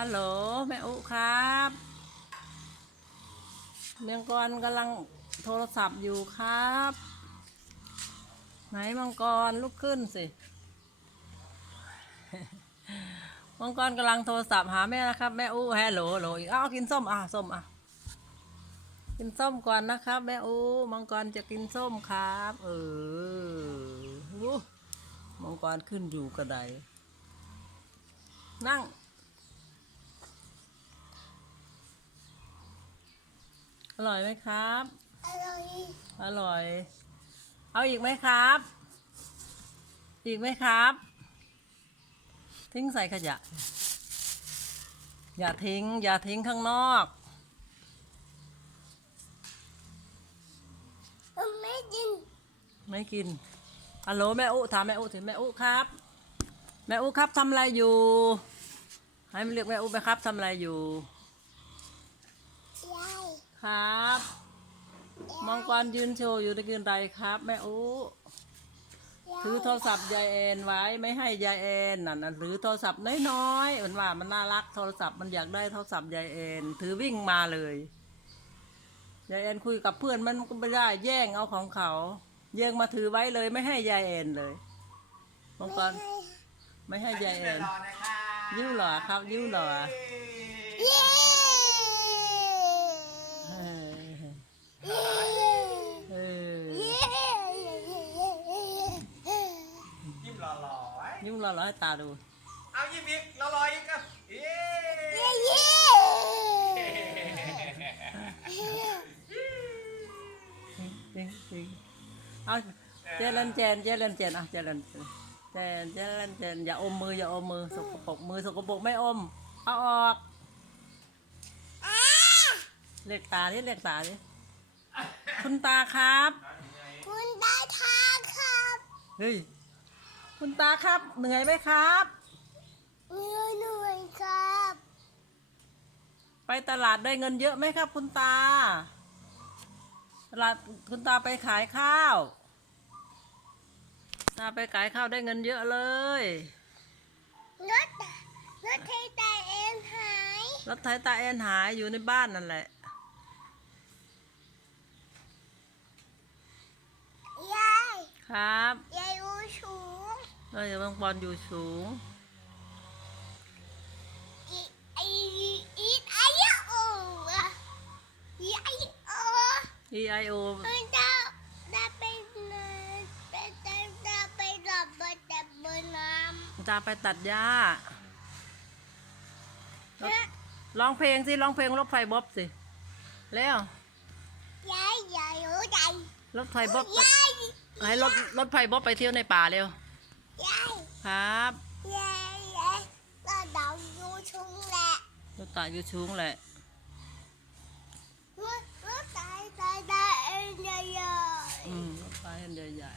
ฮัลโหลแม่อุครับเมียงกรกำลังโทรศัพท์อยู่ครับ ไหนมังกรลุกขึ้นสิ มังกรกำลังโทรศัพท์หาแม่นะครับ แม่อูฮัลโหลโหลอีกอ้าวกินส้มอะส้มอะกินส้มก่อนนะครับ แม่อูมังกรจะกินส้มครับ เออมังกรขึ้นอยู่กระไดนั่ง อร่อยไหมครับ อร่อย อร่อย เอาอีกไหมครับ อีกไหมครับ ทิ้งใส่ขยะ อย่าทิ้ง อย่าทิ้งข้างนอกไม่กิน ไม่กินฮัลโหลแม่อุถามแม่อุถึงแม่อุครับ แม่อุครับทำอะไรอยู่ ให้มันเรียกแม่อุไหมครับทำอะไรอยู่ยาย ครับ มังกรยืนโชว์อยู่ตะกี้ไรครับ แม่อุถือโทรศัพท์ยายแอนไว้ไม่ให้ยายแอนนั่นน่ะถือโทรศัพท์น้อยๆมันว่ามันน่ารักโทรศัพท์มันอยากได้โทรศัพท์ยายแอนถือวิ่งมาเลยยายแอนคุยกับเพื่อนมันก็ไม่ได้แย่งเอาของเขาแย่งมาถือไว้เลยไม่ให้ยายแอนเลยมังกรไม่ให้ยายแอนรอนะคะยิ้วหล่อครับยิ้วหล่อเย้เออ เย้ เออ เย้ ยิ้มรอรอ ๆไว้ยิ้มหล่อๆให้ตาดู เอายิ้มอีกเรอรอๆอีกอะเย้เย้จริงจริงเอาเจริญเจนเจริญเจนอะเจริญเจนเจริญเจนอย่าอมมืออย่าอมมือสกปรกมือสกปรกไม่อมเอาออกเรียกตาดิเรียกตาดิคุณตาครับ คุณได้ทาครับเฮ้ย คุณตาครับ เหนื่อยไหมครับ เหนื่อยเหนื่อยครับ ไปตลาดได้เงินเยอะไหมครับ คุณตา ตลาดคุณตาไปขายข้าว ตาไปขายข้าวได้เงินเยอะเลยรถรถเทแต่เองหายรถไถตาแอนหายอยู่ในบ้านนั่นแหละ ยาย ครับ ยายอูสูง เราจะ บอลอยู่สูงไอโอ้อีไอโอ E I O จะจะเป็นเนินเป็นจะไปหลบบนแต่บนน้ตาไปตัดหญ้า ร้องเพลงสิ ร้องเพลงรถไฟบ๊อบสิเร็วยายยายรู้ใจรถไฟบ๊อบไปให้รถรถไฟบ๊อบไปเที่ยวในป่าเร็วยาย ครับเย้เย้เราเดาอยู่ชุงแหละเราตายอยู่ชุงแหละเราตายตายตายเอ็นใหญ่ใหญ่อืมตายเอ็นใหญ่ใหญ่